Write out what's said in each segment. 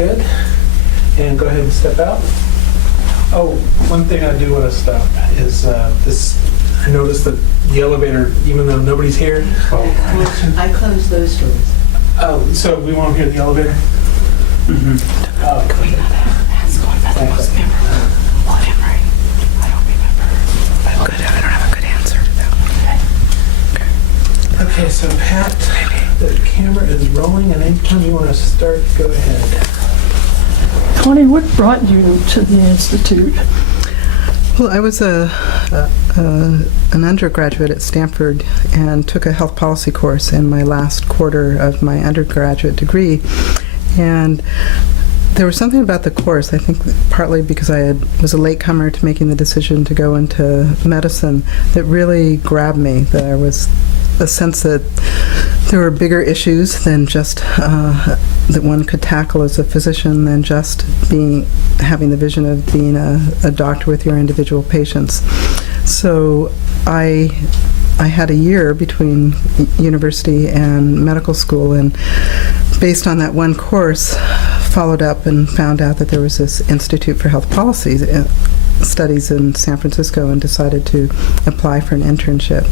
Good. And go ahead and step out. Oh, one thing I do want to stop is this. I noticed that the elevator, even though nobody's here. I closed those doors. Oh, so we won't hear the elevator? Mm-hmm. Oh. We gotta ask one of the most memorable. Well, right. I don't remember. I don't have a good answer to that one. Okay, so Pat, the camera is rolling, and anytime you want to start, go ahead. Connie, what brought you to the Institute? Well, I was an undergraduate at Stanford and took a health policy course in my last quarter of my undergraduate degree. And there was something about the course, I think partly because I was a latecomer to making the decision to go into medicine, that really grabbed me. There was a sense that there were bigger issues than just that one could tackle as a physician, than just having the vision of being a doctor with your individual patients. So I had a year between university and medical school, and based on that one course, followed up and found out that there was this Institute for Health Policy Studies in San Francisco, and decided to apply for an internship,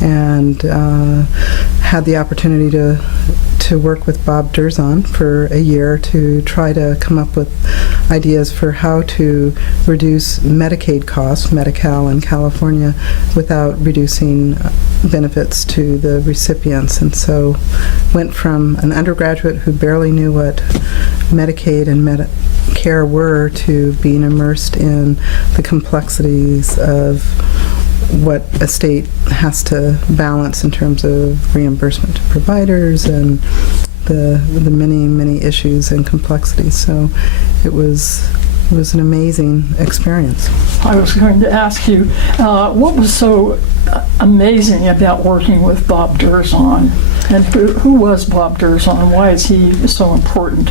and had the opportunity to work with Bob Durzon for a year to try to come up with ideas for how to reduce Medicaid costs, Medi-Cal in California, without reducing benefits to the recipients. And so went from an undergraduate who barely knew what Medicaid and Medicare were to being immersed in the complexities of what a state has to balance in terms of reimbursement to providers and the many issues and complexities. So it was an amazing experience. I was going to ask you, what was so amazing about working with Bob Durzon? And who was Bob Durzon? Why is he so important?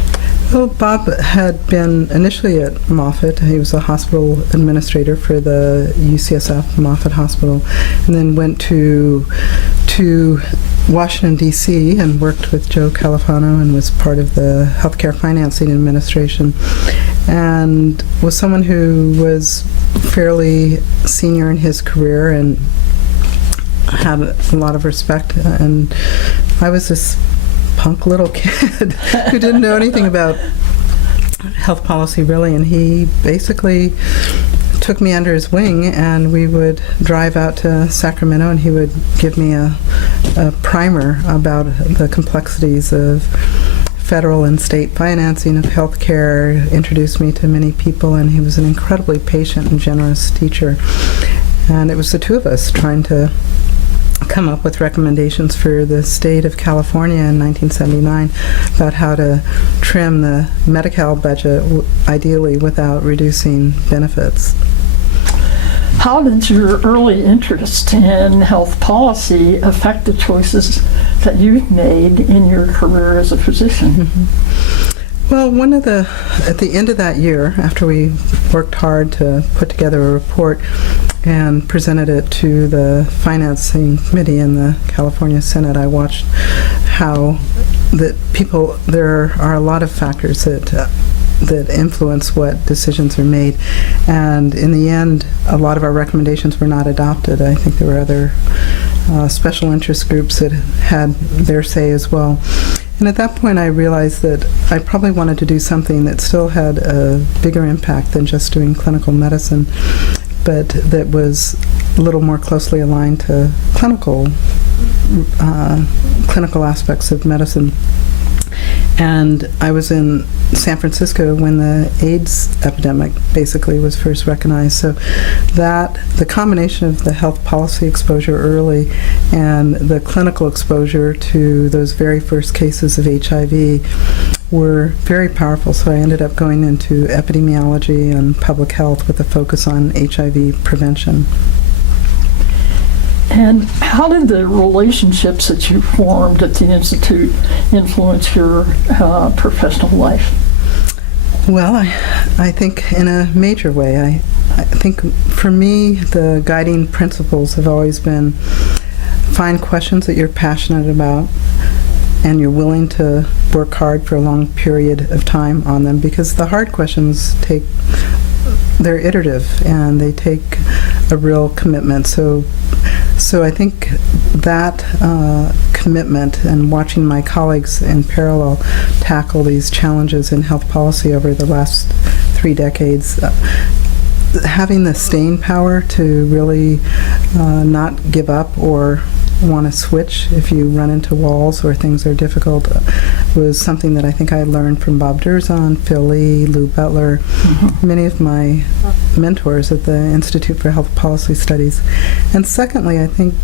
Well, Bob had been initially at Moffitt. He was a hospital administrator for the UCSF Moffitt Hospital, and then went to Washington, D.C. and worked with Joe Califano and was part of the Healthcare Financing Administration, and was someone who was fairly senior in his career and had a lot of respect. And I was this punk little kid who didn't know anything about health policy really, and he basically took me under his wing, and we would drive out to Sacramento, and he would give me a primer about the complexities of federal and state financing of healthcare, introduced me to many people, and he was an incredibly patient and generous teacher. And it was the two of us trying to come up with recommendations for the state of California in 1979 about how to trim the Medi-Cal budget ideally without reducing benefits. How did your early interest in health policy affect the choices that you've made in your career as a physician? Mm-hmm. Well, at the end of that year, after we worked hard to put together a report and presented it to the financing committee in the California Senate, I watched how there are a lot of factors that influence what decisions are made, and in the end, a lot of our recommendations were not adopted. I think there were other special interest groups that had their say as well. And at that point, I realized that I probably wanted to do something that still had a bigger impact than just doing clinical medicine, but that was a little more closely aligned to clinical aspects of medicine. And I was in San Francisco when the AIDS epidemic basically was first recognized. So the combination of the health policy exposure early and the clinical exposure to those very first cases of HIV were very powerful. So I ended up going into epidemiology and public health with a focus on HIV prevention. And how did the relationships that you formed at the Institute influence your professional life? Well, I think in a major way. I think for me, the guiding principles have always been find questions that you're passionate about and you're willing to work hard for a long period of time on them, because the hard questions they're iterative and they take a real commitment. So I think that commitment and watching my colleagues in parallel tackle these challenges in health policy over the last 3 decades, having the staying power to really not give up or want to switch if you run into walls or things are difficult was something that I think I learned from Bob Durzon, Phil Lee, Lou Butler, many of my mentors at the Institute for Health Policy Studies. And secondly, I think,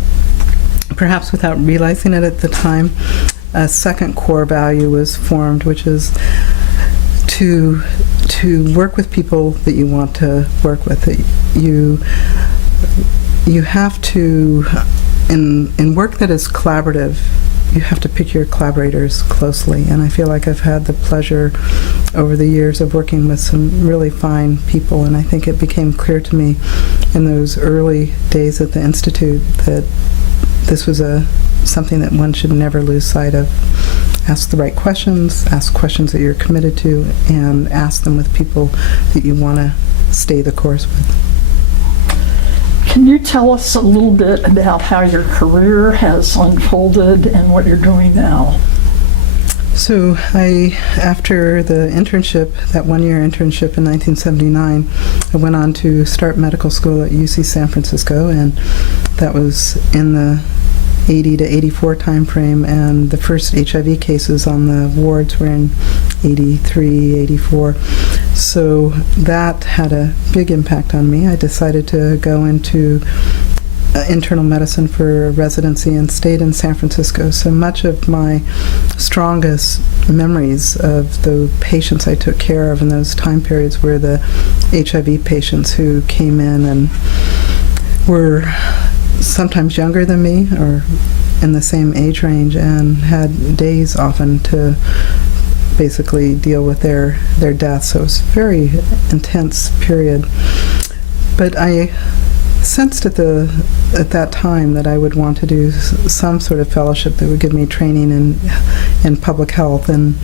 perhaps without realizing it at the time, a second core value was formed, which is to work with people that you want to work with. You have to, in work that is collaborative, you have to pick your collaborators closely. And I feel like I've had the pleasure over the years of working with some really fine people, and I think it became clear to me in those early days at the Institute that this was something that one should never lose sight of. Ask the right questions, ask questions that you're committed to, and ask them with people that you want to stay the course with. Can you tell us a little bit about how your career has unfolded and what you're doing now? So after the internship, that 1-year internship in 1979, I went on to start medical school at UC San Francisco, and that was in the 80 to 84 time frame, and the first HIV cases on the wards were in 83, 84. So that had a big impact on me. I decided to go into internal medicine for residency and stayed in San Francisco. So much of my strongest memories of the patients I took care of in those time periods were the HIV patients who came in and were sometimes younger than me or in the same age range and had days often to basically deal with their deaths. So it was a very intense period. But I sensed at that time that I would want to do some sort of fellowship that would give me training in public health, and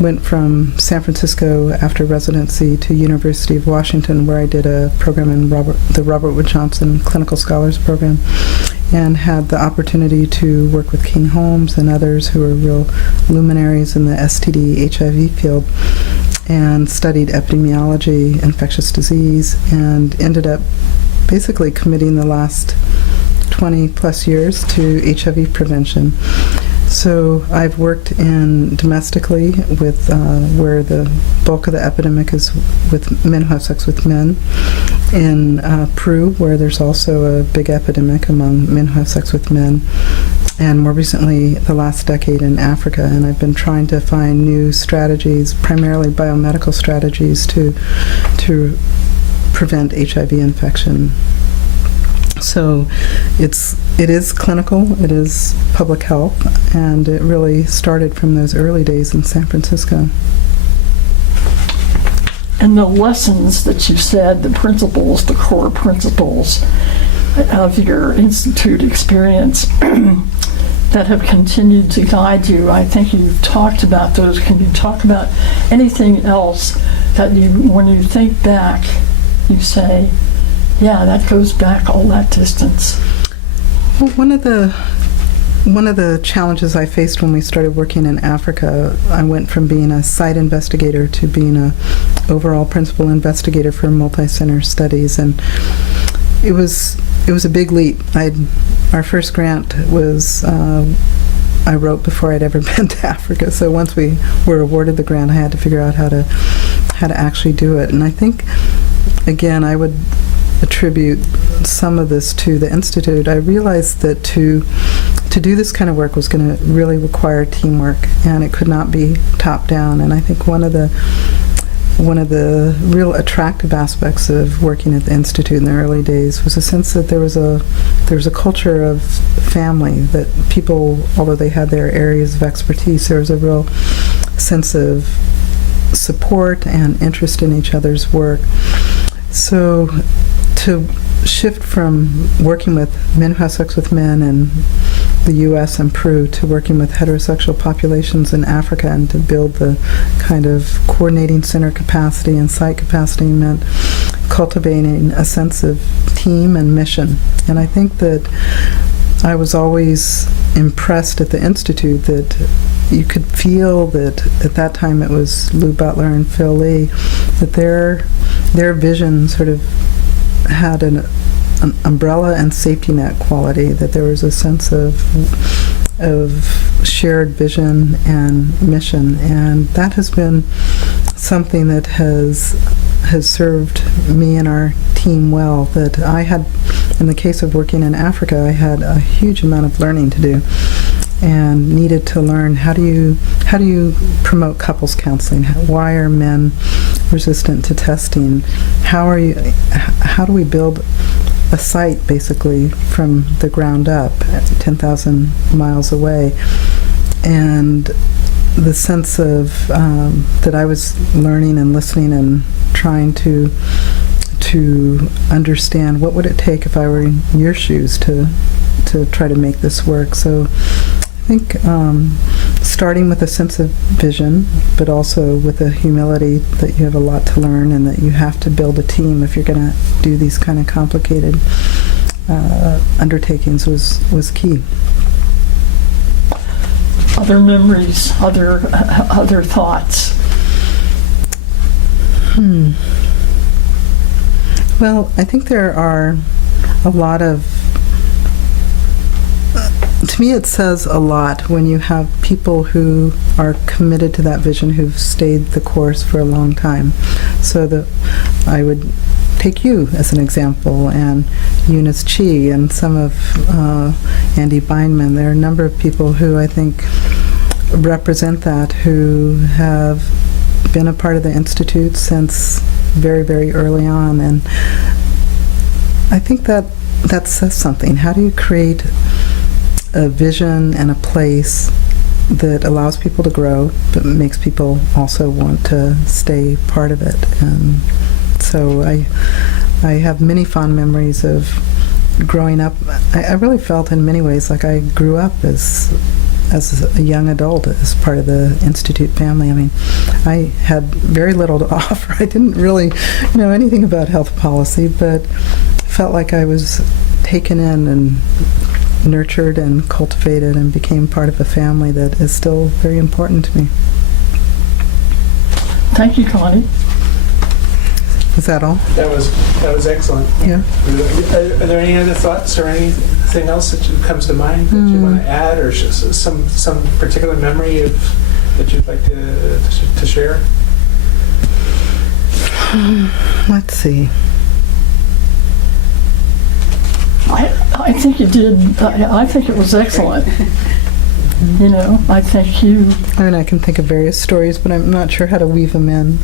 went from San Francisco after residency to University of Washington, where I did a program in the Robert Wood Johnson Clinical Scholars Program, and had the opportunity to work with King Holmes and others who were real luminaries in the STD HIV field, and studied epidemiology, infectious disease, and ended up basically committing the last 20 plus years to HIV prevention. So I've worked domestically with where the bulk of the epidemic is with men who have sex with men, in Peru, where there's also a big epidemic among men who have sex with men, and more recently the last decade in Africa. And I've been trying to find new strategies, primarily biomedical strategies, to prevent HIV infection. So it is clinical, it is public health, and it really started from those early days in San Francisco. And the lessons that you said, the principles, the core principles of your institute experience that have continued to guide you, I think you've talked about those. Can you talk about anything else that when you think back, you say, yeah, that goes back all that distance? Well, one of the challenges I faced when we started working in Africa, I went from being a site investigator to being a overall principal investigator for multi-center studies, and it was a big leap. Our first grant was I wrote before I'd ever been to Africa. So once we were awarded the grant, I had to figure out how to actually do it. And I think, again, I would attribute some of this to the Institute. I realized that to do this kind of work was going to really require teamwork, and it could not be top down. And I think one of the real attractive aspects of working at the Institute in the early days was a sense that there was a culture of family, that people, although they had their areas of expertise, there was a real sense of support and interest in each other's work. So to shift from working with men who have sex with men and the U.S. and Peru to working with heterosexual populations in Africa, and to build the kind of coordinating center capacity and site capacity meant cultivating a sense of team and mission. And I think that I was always impressed at the Institute that you could feel that at that time it was Lou Butler and Phil Lee, that their vision sort of had an umbrella and safety net quality, that there was a sense of shared vision and mission, and that has been something that has served me and our team well. That I had, in the case of working in Africa, I had a huge amount of learning to do, and needed to learn how do you promote couples counseling? Why are men resistant to testing? How do we build a site basically from the ground up, 10,000 miles away? And the sense of that I was learning and listening and trying to understand what would it take if I were in your shoes to try to make this work. So I think starting with a sense of vision, but also with a humility that you have a lot to learn and that you have to build a team if you're going to do these kind of complicated undertakings was key. Other memories, other thoughts? Well, I think there are a lot of, to me it says a lot when you have people who are committed to that vision, who've stayed the course for a long time. So I would take you as an example, and Eunice Chi, and some of Andy Beinman. There are a number of people who I think represent that, who have been a part of the Institute since very, very early on. And I think that says something. How do you create a vision and a place that allows people to grow, but makes people also want to stay part of it? And so I have many fond memories of growing up. I really felt in many ways like I grew up as a young adult as part of the Institute family. I mean, I had very little to offer. I didn't really know anything about health policy, but felt like I was taken in and nurtured and cultivated and became part of a family that is still very important to me. Thank you, Connie. Is that all? That was excellent. Yeah. Are there any other thoughts or anything else that comes to mind that you want to add, or some particular memory that you'd like to share? Let's see. I think you did. I think it was excellent. You know, I think you. I mean, I can think of various stories, but I'm not sure how to weave them in.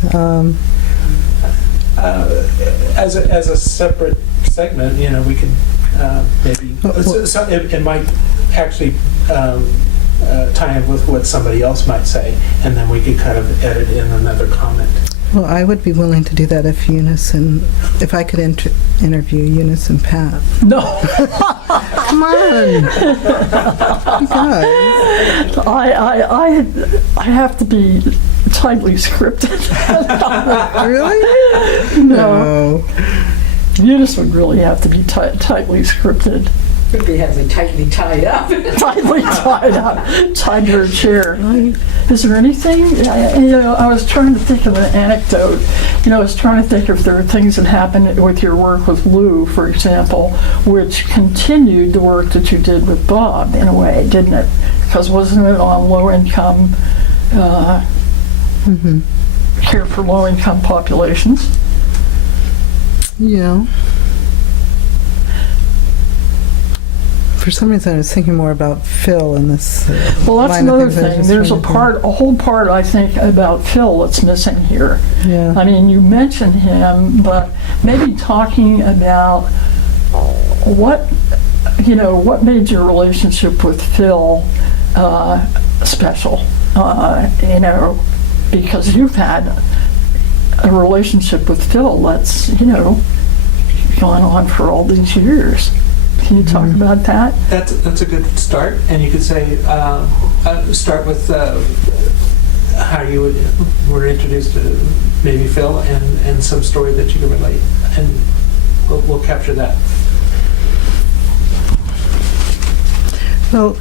As a separate segment, you know, we can maybe it might actually tie in with what somebody else might say, and then we could kind of edit in another comment. Well, I would be willing to do that if I could interview Eunice and Pat. No. Come on, you guys. I have to be tightly scripted. Really? No. Eunice would really have to be tightly scripted. They have me tightly tied up. Tightly tied up, tied to her chair. Is there anything? I was trying to think of an anecdote. I was trying to think if there were things that happened with your work with Lou, for example, which continued the work that you did with Bob in a way, didn't it? Because wasn't it on low-income care for low-income populations? Yeah. For some reason, I was thinking more about Phil in this. Well, that's another thing. There's a whole part, I think, about Phil that's missing here. Yeah. I mean, you mentioned him, but maybe talking about what made your relationship with Phil special. Because you've had a relationship with Phil that's, gone on for all these years. Can you talk about that? That's a good start, and you could say, start with how you were introduced to maybe Phil and some story that you can relate, and we'll capture that. Well,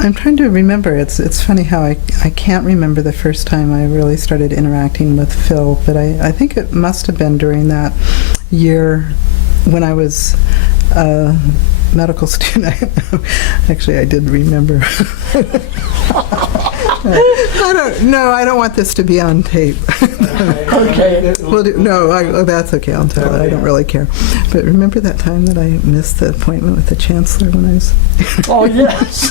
I'm trying to remember. It's funny how I can't remember the first time I really started interacting with Phil, but I think it must have been during that year when I was a medical student. Actually, I did remember. I don't want this to be on tape. Okay. Well, that's okay. I'll tell it. I don't really care. But remember that time that I missed the appointment with the chancellor when I was... Oh, yes.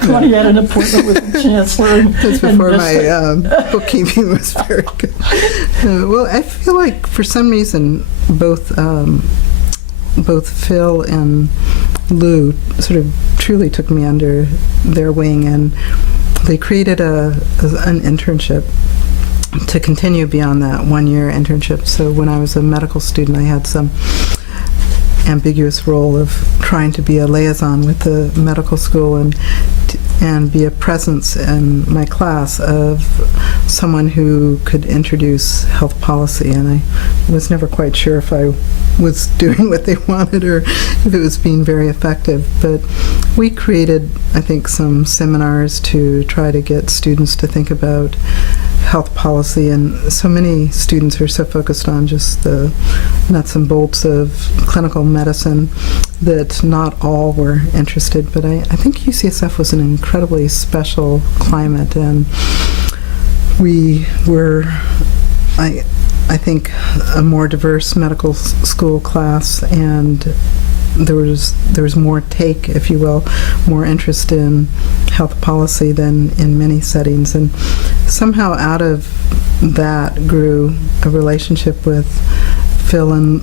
Connie had an appointment with the chancellor. That's before my bookkeeping was very good. Well, I feel like for some reason both Phil and Lou sort of truly took me under their wing, and they created an internship to continue beyond that one-year internship. So when I was a medical student, I had some ambiguous role of trying to be a liaison with the medical school and be a presence in my class of someone who could introduce health policy. And I was never quite sure if I was doing what they wanted or if it was being very effective. But we created, I think, some seminars to try to get students to think about health policy, and so many students are so focused on just the nuts and bolts of clinical medicine that not all were interested. But I think UCSF was an incredibly special climate, and we were, I think, a more diverse medical school class, and there was more take, if you will, more interest in health policy than in many settings. And somehow out of that grew a relationship with Phil and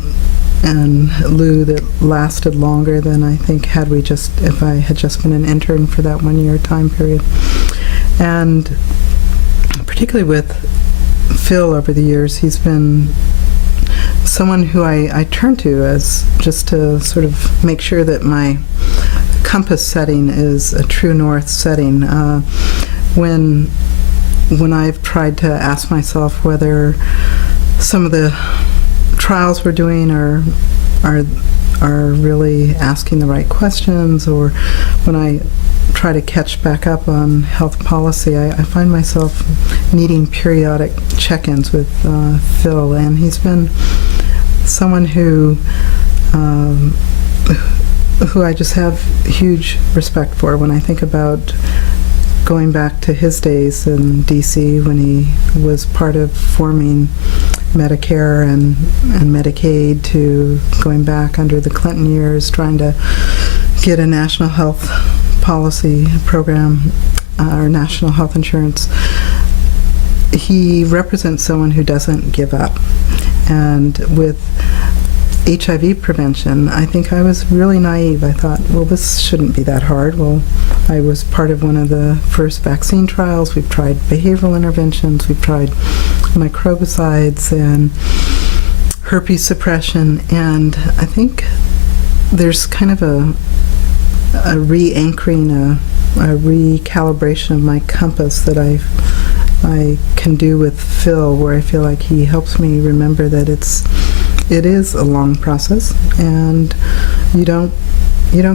Lou that lasted longer than I think if I had just been an intern for that 1 year time period. And particularly with Phil over the years, he's been someone who I turn to as just to sort of make sure that my compass setting is a true north setting. When I've tried to ask myself whether some of the trials we're doing are really asking the right questions, or when I try to catch back up on health policy, I find myself needing periodic check-ins with Phil, and he's been someone who I just have huge respect for. When I think about going back to his days in DC when he was part of forming Medicare and Medicaid, to going back under the Clinton years trying to get a national health policy program or national health insurance, he represents someone who doesn't give up. And with HIV prevention, I think I was really naive. I thought, well, this shouldn't be that hard. Well, I was part of one of the first vaccine trials. We've tried behavioral interventions. We've tried microbicides and herpes suppression. And I think there's kind of a re-anchoring, a recalibration of my compass that I can do with Phil, where I feel like he helps me remember that it is a long process, and you don't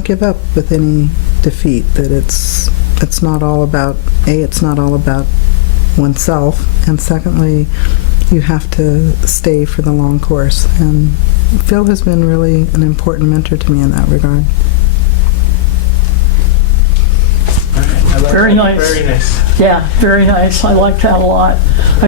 give up with any defeat. That it's not all about oneself, and secondly, you have to stay for the long course. And Phil has been really an important mentor to me in that regard. I love Very that. nice. Very nice. Yeah, very nice. I like that a lot.